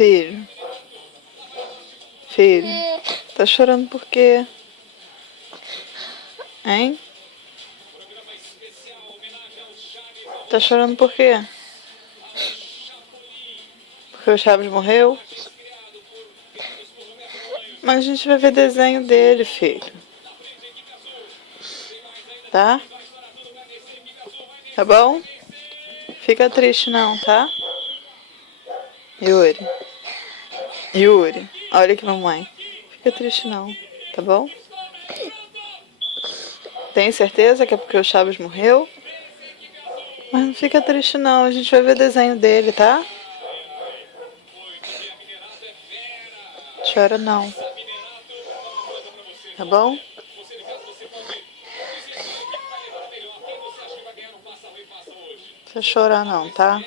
filho? Filho, tá chorando por quê? Hein? Tá chorando por quê? Porque o Chaves morreu? Mas a gente vai ver desenho dele, filho. Tá? Tá bom? Fica triste não, tá? Yuri. Yuri, olha aqui, mamãe. Fica triste não, tá bom? Tem certeza que é porque o Chaves morreu? Mas não fica triste não, a gente vai ver desenho dele, tá? Chora não. Tá bom? Não precisa chorar não, tá?